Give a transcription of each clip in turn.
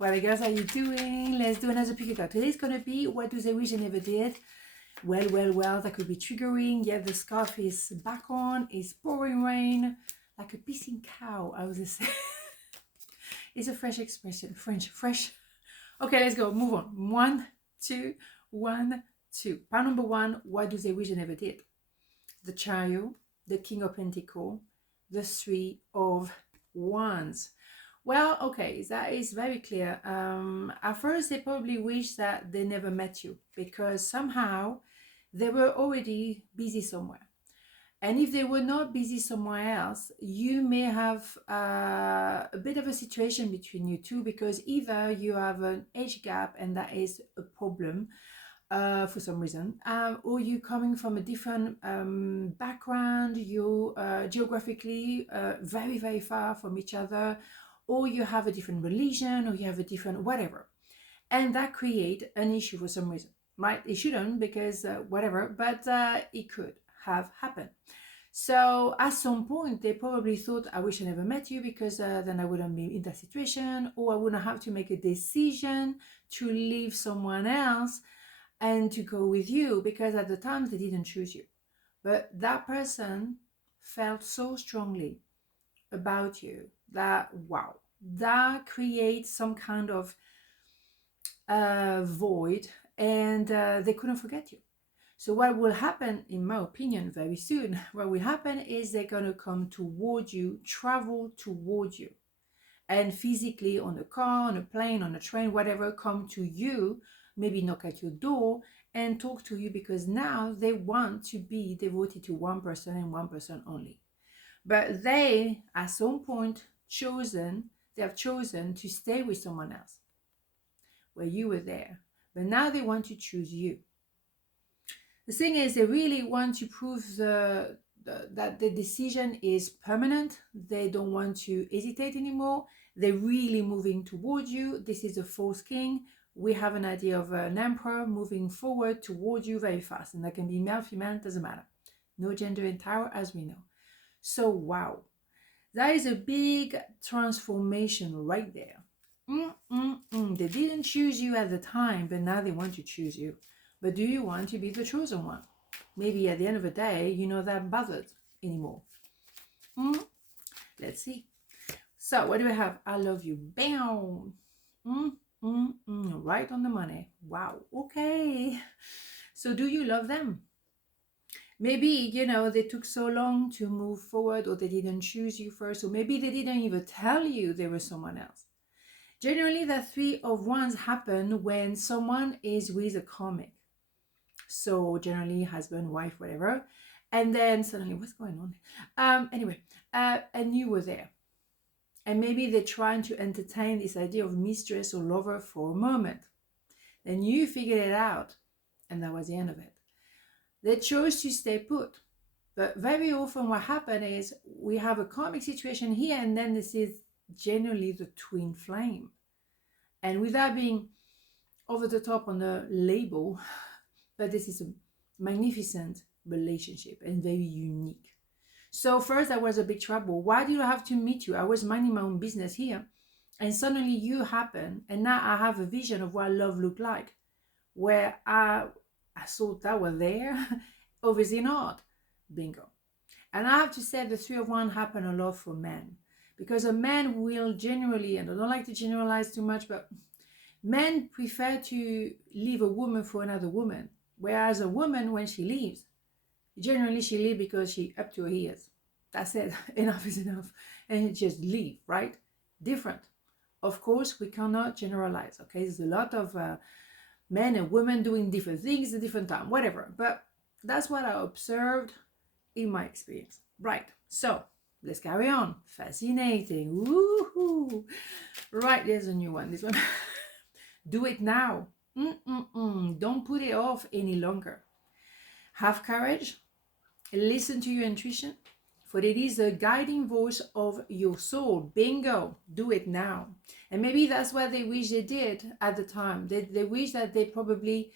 Well, guys, how you doing? Let's do another pick it up. Today's gonna be what do they wish they never did? Well, that could be triggering. Yeah, the scarf is back on. It's pouring rain like a pissing cow. I was say. It's a fresh expression. French, fresh. Okay, let's go. Move on. 1, 2, 1, 2. Part number 1. What do they wish they never did? The Chariot, the King of Pentacles, the Three of Wands. Well, okay, that is very clear. At first, they probably wish that they never met you because somehow they were already busy somewhere. And if they were not busy somewhere else, you may have a bit of a situation between you two because either you have an age gap and that is a problem for some reason, or you coming from a different background, you geographically very far from each other, or you have a different religion, or you have a different whatever, and that create an issue for some reason, right? It shouldn't because whatever, but it could have happened. So at some point they probably thought, I wish I never met you because then I wouldn't be in that situation, or I wouldn't have to make a decision to leave someone else and to go with you, because at the time they didn't choose you. But that person felt so strongly about you that, wow, that creates some kind of void, and they couldn't forget you. So what will happen, in my opinion, very soon, what will happen is they're going to come towards you, travel towards you, and physically on a car, on a plane, on a train, whatever, come to you, maybe knock at your door and talk to you, because now they want to be devoted to one person and one person only. But they, at some point, they have chosen to stay with someone else where you were there. But now they want to choose you. The thing is, they really want to prove that the decision is permanent. They don't want to hesitate anymore. They're really moving towards you. This is a false king. We have an idea of an emperor moving forward towards you very fast. And that can be male, female, doesn't matter. No gender in tarot, as we know. So, wow. That is a big transformation right there. They didn't choose you at the time, but now they want to choose you. But do you want to be the chosen one? Maybe at the end of the day, you're not that bothered anymore. Let's see. So what do we have? I love you. Bam. Right on the money. Wow. Okay. So do you love them? Maybe, they took so long to move forward, or they didn't choose you first, or maybe they didn't even tell you there was someone else. Generally, the Three of Wands happen when someone is with a karmic. So generally husband, wife, whatever. And then suddenly, what's going on? Anyway, and you were there. And maybe they're trying to entertain this idea of mistress or lover for a moment. Then you figured it out. And that was the end of it. They chose to stay put. But very often what happened is we have a karmic situation here, and then this is generally the twin flame. And without being over the top on the label, but this is a magnificent relationship and very unique. So first, that was a big trouble. Why did I have to meet you? I was minding my own business here, and suddenly you happen, and now I have a vision of what love looked like, where I thought that was there. Obviously not. Bingo. And I have to say the Three of Wands happen a lot for men, because a man will generally, and I don't like to generalize too much, but men prefer to leave a woman for another woman. Whereas a woman, when she leaves, generally she leaves because she up to her ears. That's it. Enough is enough. And just leave, right? Different. Of course, we cannot generalize, okay? There's a lot of men and women doing different things at different time, whatever. But that's what I observed in my experience. Right. So, let's carry on. Fascinating. Woohoo. Right, there's a new one. This one. Do it now. Don't put it off any longer. Have courage. Listen to your intuition, for it is the guiding voice of your soul. Bingo. Do it now. And maybe that's what they wish they did at the time. They wish that they probably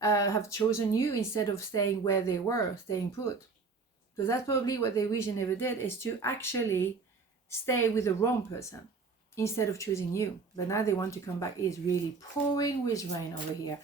have chosen you instead of staying where they were, staying put. So that's probably what they wish they never did, is to actually stay with the wrong person. instead of choosing you. But now they want to come back. It's really pouring with rain over here.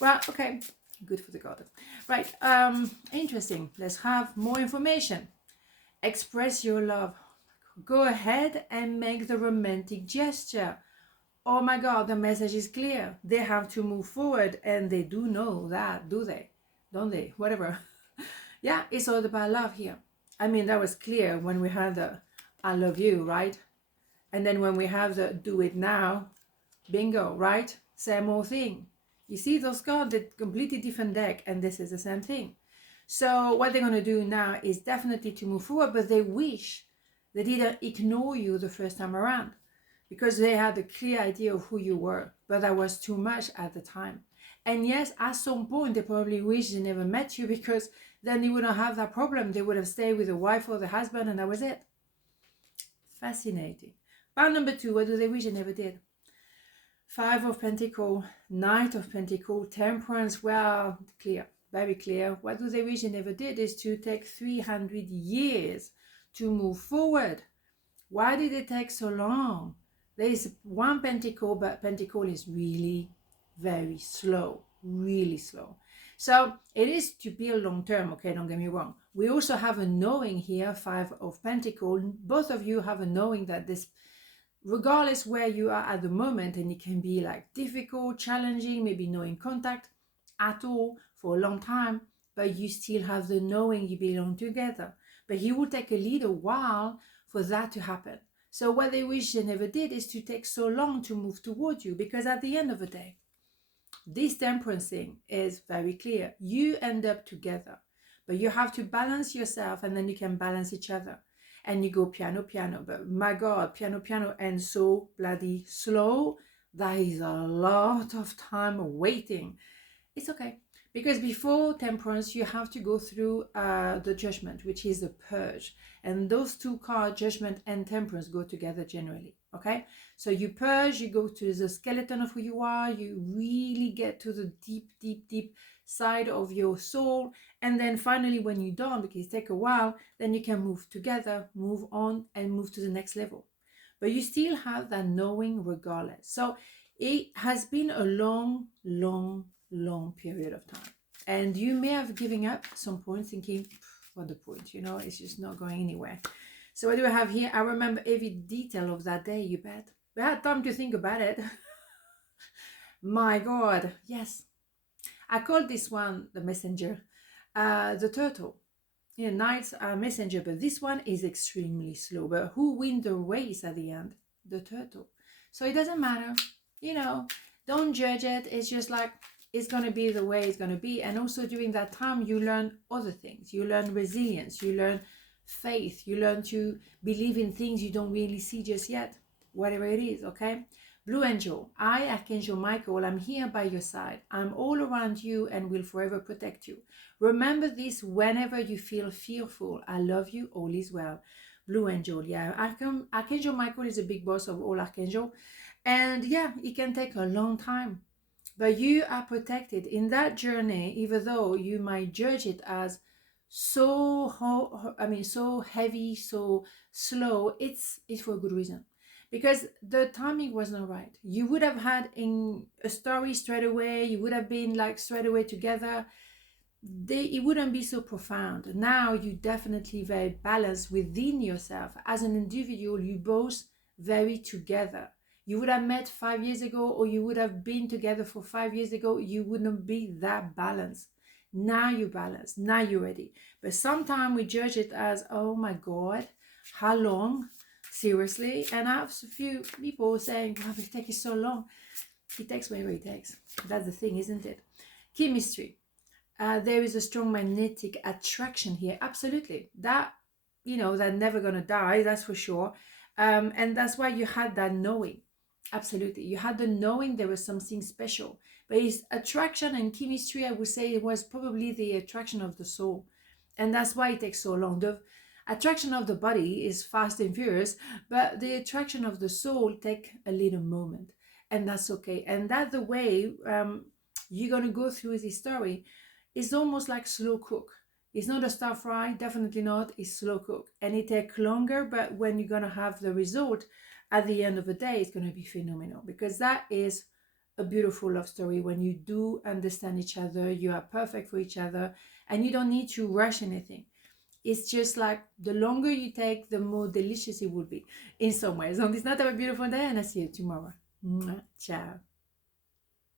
Well, okay, good for the garden. Right, interesting. Let's have more information. Express your love. Go ahead and make the romantic gesture. Oh my God, the message is clear. They have to move forward, and they do know that, do they? Don't they? Whatever. Yeah, it's all about love here. I mean, that was clear when we had the I love you, right? And then when we have the do it now, bingo, right? Same old thing. You see those cards, they're completely different deck, and this is the same thing. So what they're going to do now is definitely to move forward, but they wish they didn't ignore you the first time around, because they had a clear idea of who you were, but that was too much at the time. And yes, at some point, they probably wish they never met you, because then they wouldn't have that problem. They would have stayed with the wife or the husband, and that was it. Fascinating. Part number 2, what do they wish they never did? 5 of Pentacles, Knight of Pentacles, Temperance. Well, clear, very clear. What do they wish they never did is to take 300 years to move forward. Why did it take so long? There is 1 Pentacle, but Pentacle is really very slow, really slow. So it is to build long term, okay, don't get me wrong. We also have a knowing here, 5 of Pentacles. Both of you have a knowing that this, regardless where you are at the moment, and it can be like difficult, challenging, maybe no in contact at all for a long time, but you still have the knowing you belong together. But it will take a little while for that to happen. So what they wish they never did is to take so long to move towards you, because at the end of the day, this Temperance thing is very clear. You end up together, but you have to balance yourself, and then you can balance each other. And you go piano, piano. But my God, piano, piano, and so bloody slow. That is a lot of time waiting. It's okay. Because before Temperance, you have to go through the Judgment, which is the purge. And those 2 cards, Judgment and Temperance, go together generally. Okay? So you purge, you go to the skeleton of who you are, you really get to the deep, deep, deep side of your soul. And then finally, when you're done, because it takes a while, then you can move together, move on, and move to the next level. But you still have that knowing regardless. So it has been a long, long, long period of time. And you may have given up at some point, thinking, what the point? You know, it's just not going anywhere. So what do I have here? I remember every detail of that day, you bet. We had time to think about it. My God, yes. I call this one the messenger, the turtle. You know, knights are messenger, but this one is extremely slow. But who wins the race at the end? The turtle. So it doesn't matter. You know, don't judge it. It's just like, it's going to be the way it's going to be. And also during that time, you learn other things. You learn resilience. You learn faith. You learn to believe in things you don't really see just yet. Whatever it is, okay? Blue Angel, I, Archangel Michael, I'm here by your side. I'm all around you and will forever protect you. Remember this whenever you feel fearful. I love you, all is well. Blue Angel, yeah. Archangel Michael is a big boss of all Archangel. And yeah, it can take a long time. But you are protected in that journey, even though you might judge it as so heavy, so slow. It's for a good reason. Because the timing was not right. You would have had in a story straight away. You would have been like straight away together. It wouldn't be so profound. Now you definitely very balanced within yourself. As an individual, you both very together. You would have met 5 years ago, or you would have been together for 5 years ago. You wouldn't be that balanced. Now you're balanced. Now you're ready. But sometimes we judge it as, oh my God, how long? Seriously. And I have a few people saying, wow, it takes so long. It takes whatever it takes. That's the thing, isn't it? Chemistry. There is a strong magnetic attraction here. Absolutely. That, you know, that's never going to die. That's for sure. And that's why you had that knowing. Absolutely. You had the knowing there was something special. But it's attraction and chemistry, I would say it was probably the attraction of the soul. And that's why it takes so long. The attraction of the body is fast and furious, but the attraction of the soul take a little moment. And that's okay. And that's the way you're going to go through this story. It's almost like slow cook. It's not a stir fry, definitely not. It's slow cook. And it takes longer, but when you're going to have the result, at the end of the day, it's going to be phenomenal, because that is a beautiful love story when you do understand each other, you are perfect for each other, and you don't need to rush anything. It's just like the longer you take, the more delicious it will be in some ways. On this note, have a beautiful day, and I'll see you tomorrow. Ciao.